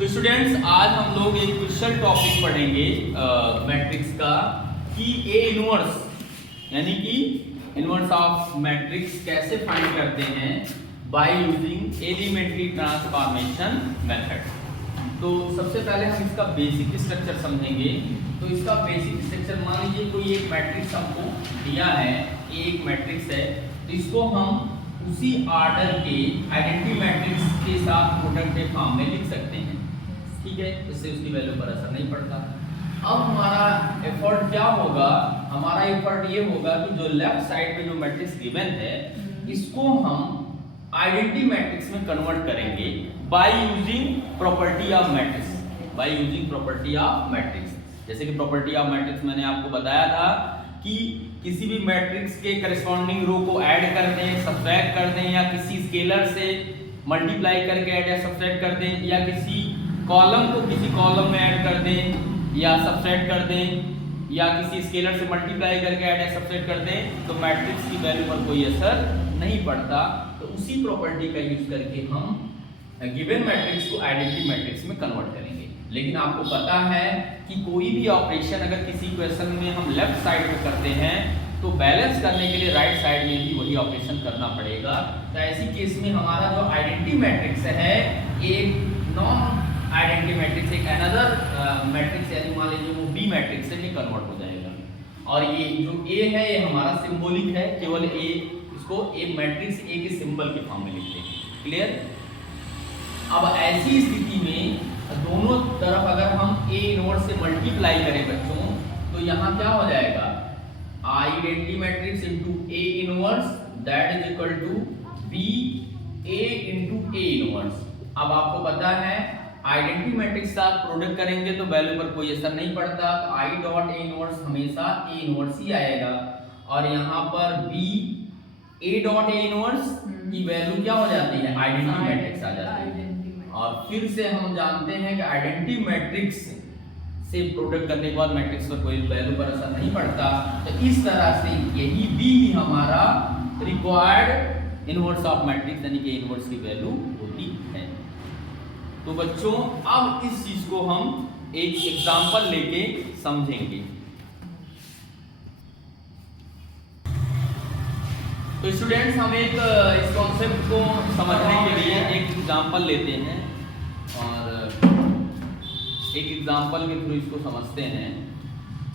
तो स्टूडेंट्स आज हम लोग एक क्रुशियल टॉपिक पढ़ेंगे मैट्रिक्स का कि ए इनवर्स यानी कि इनवर्स ऑफ मैट्रिक्स कैसे फाइंड करते हैं by using elementary transformation method. तो सबसे पहले हम इसका बेसिक स्ट्रक्चर समझेंगे। तो इसका बेसिक स्ट्रक्चर मान लीजिए कोई एक मैट्रिक्स हमको दिया है, एक मैट्रिक्स है, तो इसको हम उसी ऑर्डर के आइडेंटिटी मैट्रिक्स के साथ प्रोडक्ट के फॉर्म में लिख सकते हैं। ठीक है, इससे उसकी वैल्यू पर असर नहीं पड़ता। अब हमारा एफर्ट क्या होगा? हमारा एफर्ट ये होगा कि जो लेफ्ट साइड में जो मैट्रिक्स गिवन है इसको हम आइडेंटिटी मैट्रिक्स में कन्वर्ट करेंगे by using property of matrix. By using property of matrix, जैसे कि प्रॉपर्टी ऑफ मैट्रिक्स मैंने आपको बताया था कि किसी भी मैट्रिक्स के करस्पॉन्डिंग रो को ऐड कर दें, सब्ट्रैक्ट कर दें, या किसी स्केलर से मल्टीप्लाई करके ऐड या सब्ट्रैक्ट कर दें, या किसी कॉलम को किसी कॉलम में ऐड कर दें या सब्ट्रैक्ट कर दें, या किसी स्केलर से मल्टीप्लाई करके ऐड या सब्ट्रैक्ट कर दें, तो मैट्रिक्स की वैल्यू पर कोई असर नहीं पड़ता। तो उसी प्रॉपर्टी का यूज करके हम गिवन मैट्रिक्स को आइडेंटिटी मैट्रिक्स में कन्वर्ट करेंगे। लेकिन आपको पता है कि कोई भी ऑपरेशन अगर किसी क्वेश्चन में हम लेफ्ट साइड में करते हैं तो बैलेंस करने के लिए राइट साइड में भी वही ऑपरेशन करना पड़ेगा। तो ऐसी केस में हमारा जो आइडेंटिटी मैट्रिक्स है एक नॉन आइडेंटिटी मैट्रिक्स, एक अनदर मैट्रिक्स यानी मान लीजिए वो बी मैट्रिक्स से भी कन्वर्ट हो जाएगा। और ये जो ए है ये हमारा सिंबॉलिक है, केवल ए, इसको एक मैट्रिक्स ए के सिंबल के फॉर्म में लिखते हैं। क्लियर? अब ऐसी स्थिति में दोनों तरफ अगर हम ए इनवर्स से मल्टीप्लाई करें बच्चों, तो यहाँ क्या हो जाएगा? Identity matrix into A inverse that is equal to B A into A inverse. अब आपको पता है आइडेंटिटी मैट्रिक्स साथ प्रोडक्ट करेंगे तो वैल्यू पर कोई असर नहीं पड़ता। तो आई डॉट ए इनवर्स हमेशा ए इनवर्स ही आएगा, और यहाँ पर B A dot A inverse की वैल्यू क्या हो जाती है? आइडेंटिटी मैट्रिक्स आ जाती है। और फिर से हम जानते हैं कि आइडेंटिटी मैट्रिक्स से प्रोडक्ट करने के बाद मैट्रिक्स पर कोई वैल्यू पर असर नहीं पड़ता। तो इस तरह से यही बी हमारा रिक्वायर्ड इनवर्स ऑफ मैट्रिक्स यानी कि इनवर्स की वैल्यू होती है। तो बच्चों अब इस चीज को हम एक एग्जांपल लेके समझेंगे। तो स्टूडेंट्स हम एक इस कॉन्सेप्ट को समझने के लिए एक एग्जांपल लेते हैं और एक एग्जांपल के थ्रू इसको समझते हैं।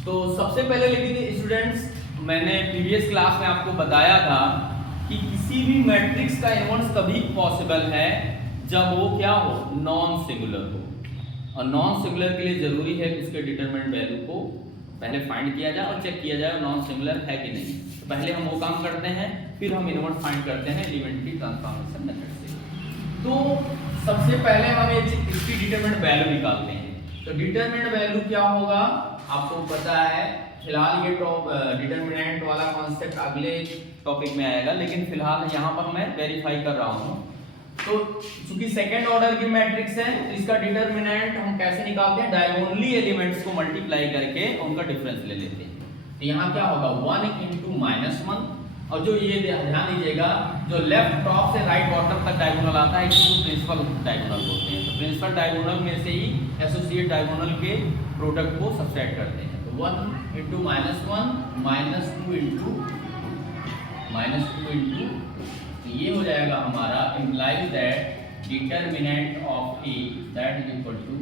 तो सबसे पहले लेकिन स्टूडेंट्स मैंने प्रीवियस क्लास में आपको बताया था कि किसी भी मैट्रिक्स का इनवर्स तभी पॉसिबल है जब वो क्या हो? नॉन सिंगुलर हो। और नॉन सिंगुलर के लिए जरूरी है कि उसके डिटरमिनेंट वैल्यू को पहले फाइंड किया जाए और चेक किया जाए नॉन सिंगुलर है कि नहीं। तो पहले हम वो काम करते हैं, फिर हम इनवर्स फाइंड करते हैं एलिमेंट्री ट्रांसफॉर्मेशन मेथड से। तो सबसे पहले हम इसकी डिटरमिनेंट वैल्यू निकालते हैं। तो डिटरमिनेंट वैल्यू क्या होगा आपको पता है। फिलहाल ये डिटरमिनेंट वाला कॉन्सेप्ट अगले टॉपिक में आएगा, लेकिन फिलहाल यहाँ पर मैं वेरीफाई कर रहा हूँ। तो चूंकि सेकंड ऑर्डर की मैट्रिक्स है तो इसका डिटरमिनेंट हम कैसे निकालते हैं? डायगोनली एलिमेंट्स को मल्टीप्लाई करके उनका डिफरेंस ले लेते हैं। तो यहाँ क्या होगा? 1 into -1, और जो ये ध्यान दीजिएगा जो लेफ्ट टॉप से राइट बॉटम तक डायगोनल आता है इसको प्रिंसिपल डायगोनल बोलते हैं। तो प्रिंसिपल डायगोनल में से ही एसोसिएट डायगोनल के प्रोडक्ट को सब्ट्रैक्ट करते हैं। तो 1 into -1 -2 into -2 तो ये हो जाएगा हमारा implies that determinant of A that is equal to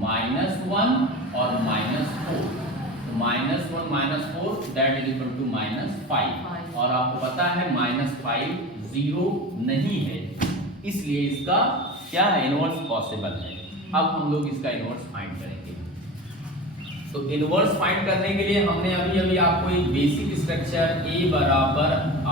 -1 और -4। तो -1 -4 that is equal to -5, और आपको पता है -5 0 नहीं है, इसलिए इसका क्या है? इनवर्स पॉसिबल है। अब हम लोग इसका इनवर्स फाइंड करेंगे। तो इनवर्स फाइंड करने के लिए हमने अभी आपको एक बेसिक स्ट्रक्चर A बराबर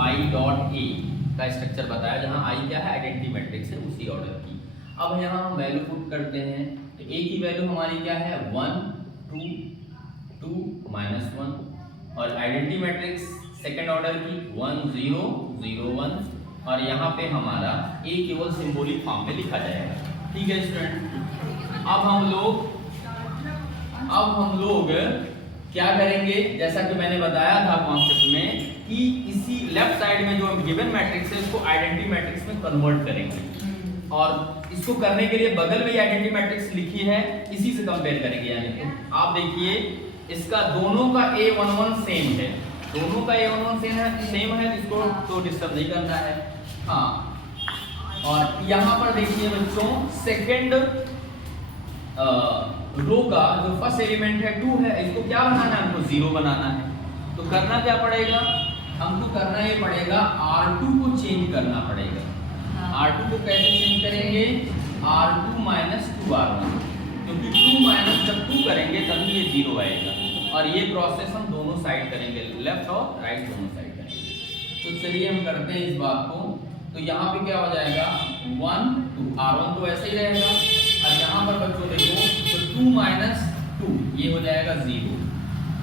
I डॉट A का स्ट्रक्चर बताया, जहां I क्या है? आइडेंटिटी मैट्रिक्स है उसी ऑर्डर की। अब यहाँ हम वैल्यू पुट करते हैं। तो A की वैल्यू हमारी क्या है? 1 2 2 -1, और आइडेंटिटी मैट्रिक्स सेकंड ऑर्डर की 1 0 0 1, और यहाँ पे हमारा A केवल सिंबॉलिक फॉर्म में लिखा जाएगा। ठीक है स्टूडेंट, अब हम लोग क्या करेंगे? जैसा कि मैंने बताया था कॉन्सेप्ट में कि इसी लेफ्ट साइड में जो गिवन मैट्रिक्स है उसको आइडेंटिटी मैट्रिक्स में कन्वर्ट करेंगे। और इसको करने के लिए बगल में आइडेंटिटी मैट्रिक्स लिखी है, इसी से कंपेयर करेंगे। यानी तो आप देखिए इसका दोनों का A11 सेम है, दोनों का A11 सेम है, इसको तो डिस्टर्ब नहीं करना है। हाँ, और यहाँ पर देखिए बच्चों सेकंड रो का जो फर्स्ट एलिमेंट है 2 है, इसको क्या बनाना है, हमको 0 बनाना है। तो करना क्या पड़ेगा, हमको करना ये पड़ेगा R2 को चेंज करना पड़ेगा। R2 को कैसे चेंज करेंगे, R2 माइनस 2R1, क्योंकि 2 माइनस जब 2 करेंगे तभी ये 0 आएगा। और ये प्रोसेस हम दोनों साइड करेंगे, लेफ्ट और राइट दोनों साइड करेंगे। तो चलिए हम करते हैं इस बात को। तो यहाँ पे क्या हो जाएगा 1 2, R1 तो ऐसे ही रहेगा, और यहाँ पर बच्चों देखो तो 2 माइनस 2 ये हो जाएगा 0,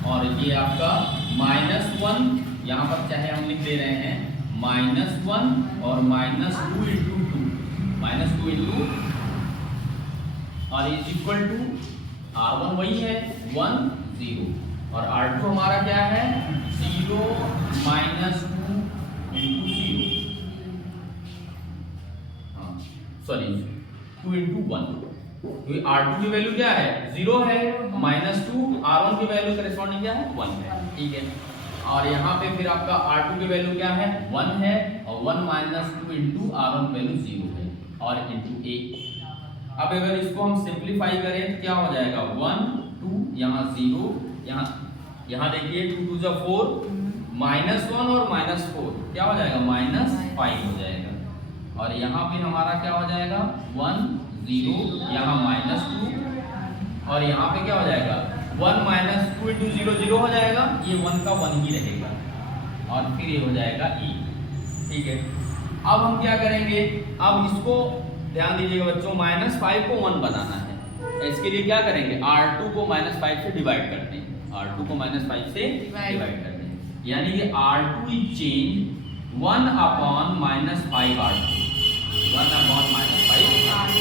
और ये आपका -1, यहाँ पर चाहे हम लिख दे रहे हैं -1 और -2 इंटू 2, -2 इंटू, और इज इक्वल टू R1 वही है 1 0, और R2 हमारा क्या है 0 -2 इंटू 0, सॉरी 2 इंटू 1, क्योंकि R2 की वैल्यू क्या है 0 है, -2 R1 की वैल्यू करेस्पॉन्डिंग क्या है 1 है, ठीक है। और यहाँ पे फिर आपका R2 की वैल्यू क्या है 1 है, और 1 -2 इंटू R1 वैल्यू 0 है, और इंटू 1। अब अगर इसको हम सिंप्लीफाई करें तो क्या हो जाएगा 1 2, यहाँ 0, यहाँ देखिए 2 2 जा 4, -1 और -4 क्या हो जाएगा -5 हो जाएगा, और यहाँ पे हमारा क्या हो जाएगा 1 0, यहाँ -2, और यहाँ पे क्या हो जाएगा 1 -2 इंटू 0 0 हो जाएगा, ये 1 का 1 ही रहेगा, और फिर ये हो जाएगा e, ठीक है। अब हम क्या करेंगे, अब इसको ध्यान दीजिएगा बच्चों, -5 को 1 बनाना है, इसके लिए क्या करेंगे R2 को -5 से डिवाइड करते हैं, R2 को -5 से डिवाइड करते हैं, यानी कि R2 is change 1 upon -5 R2, 1 upon -5 R2।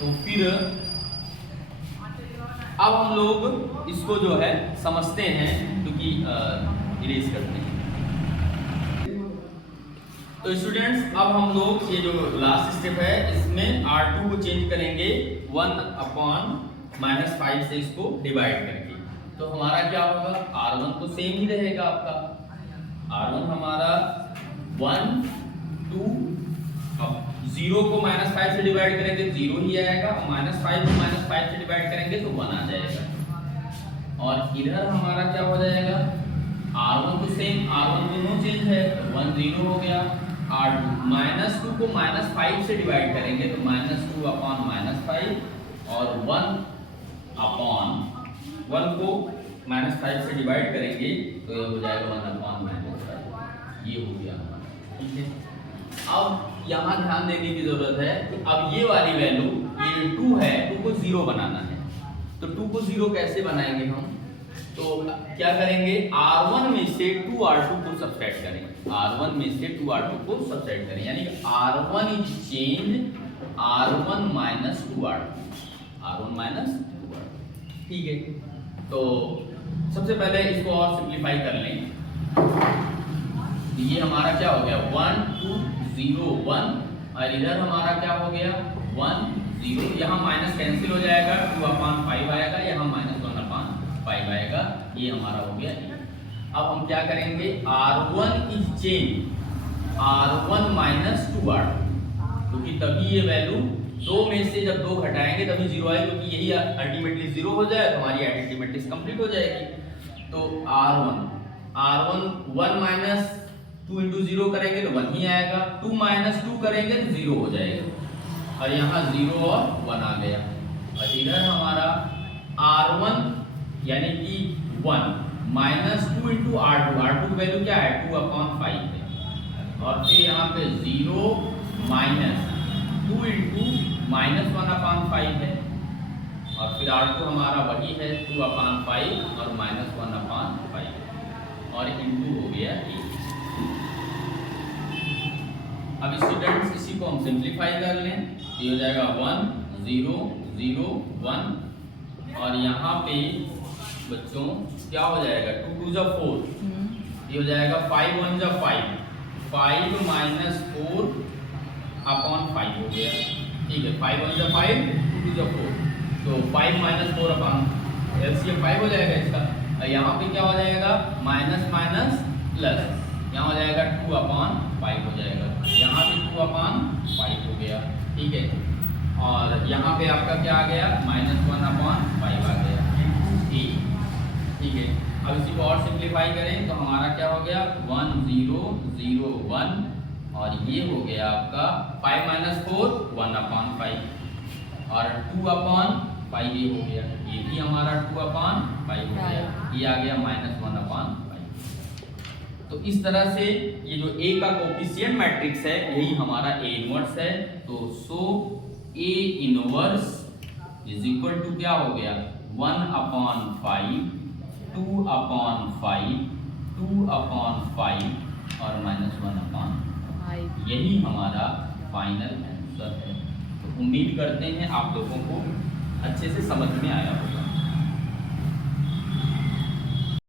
तो फिर अब हम लोग इसको जो है समझते हैं, क्योंकि इरेज करते हैं। तो स्टूडेंट्स अब हम लोग ये जो लास्ट स्टेप है इसमें R2 को चेंज करेंगे 1 अपॉन -5 से इसको डिवाइड करके। तो हमारा क्या होगा, R1 तो सेम ही रहेगा आपका, R1 हमारा 1 2, अब 0 को -5 से डिवाइड करेंगे 0 ही आएगा, -5 को -5 से डिवाइड करेंगे तो 1 आ जाएगा। और इधर हमारा क्या हो जाएगा, R1 तो सेम, R1 में नो चेंज है, 1 0 हो गया। R2 -2 को -5 से डिवाइड करेंगे तो -2 अपॉन -5, और 1 अपॉन 1 को -5 से डिवाइड करेंगे तो ये हो जाएगा 1 अपॉन -5, ये हो गया हमारा, ठीक है। अब यहाँ ध्यान देने की जरूरत है कि अब ये वाली वैल्यू ये 2 है, 2 को 0 बनाना है, तो 2 को 0 कैसे बनाएंगे हम, तो क्या करेंगे R1 में से 2R2 को सब्ट्रैक्ट करेंगे, R1 में से 2R2 को सब्ट्रैक्ट करें, यानी कि R1 is change R1 minus 2R2, R1 minus 2R2, ठीक है। तो सबसे पहले इसको और सिंप्लीफाई कर लें, ये हमारा क्या हो गया 1 2 0 1, और इधर हमारा क्या हो गया 1 0, यहाँ माइनस कैंसिल हो जाएगा, 2/5 आएगा, यहाँ -1/5 आएगा, ये हमारा हो गया। अब हम क्या करेंगे R1 is change R1 minus 2R2, क्योंकि तभी ये वैल्यू 2 में से जब 2 घटाएंगे तभी 0 आएगी, क्योंकि यही अल्टीमेटली 0 हो जाए तो हमारी आइडेंटिटी मैट्रिक्स कंप्लीट हो जाएगी। तो R1 1 माइनस 2 इंटू 0 करेंगे तो 1 ही आएगा, 2 माइनस 2 करेंगे तो 0 हो जाएगा, और यहाँ 0 और 1 आ गया। और इधर हमारा R1 यानी कि 1 माइनस 2 इंटू R2 की वैल्यू क्या है 2/5 है, और फिर यहाँ पे 0 माइनस 2 इंटू -1/5 है, और फिर R2 हमारा वही है 2/5 और -1/5, और इंटू हो गया 1। अब स्टूडेंट्स इसी को हम सिंप्लीफाई कर लें, ये हो जाएगा 1 0 0 1, और यहाँ पे बच्चों क्या हो जाएगा 2 2 जा 4, ये हो जाएगा 5 1 जा 5, 5 माइनस 4 अपॉन 5 हो गया। ठीक है, 5 वन जा 5, 2 टू जा 4, तो 5 माइनस 4 अपॉन एलसीएम 5 हो जाएगा इसका। और यहाँ पे क्या हो जाएगा, माइनस माइनस प्लस, यहाँ हो जाएगा 2 अपॉन 5 हो जाएगा, यहाँ भी 2 अपॉन 5 हो गया। ठीक है, और यहाँ पे आपका क्या आ गया, -1 अपॉन 5 आ गया इंटू ए। ठीक है, अब इसी को और सिंप्लीफाई करें तो हमारा क्या हो गया, 1 0 0 1, और ये हो गया आपका 5 माइनस 4 1 अपॉन 5, और 2 अपॉन 5 ये हो गया, ये भी हमारा 2 अपॉन 5 हो गया, ये आ गया -1 अपॉन 5। तो इस तरह से ये जो ए का कोफिशिएंट मैट्रिक्स है यही हमारा ए इनवर्स है। तो so A inverse is equal to क्या हो गया, 1 अपॉन 5, 2 अपॉन 5, 2 अपॉन 5 और -1 अपॉन 5। यही हमारा फाइनल आंसर है। तो उम्मीद करते हैं आप लोगों को अच्छे से समझ में आया होगा।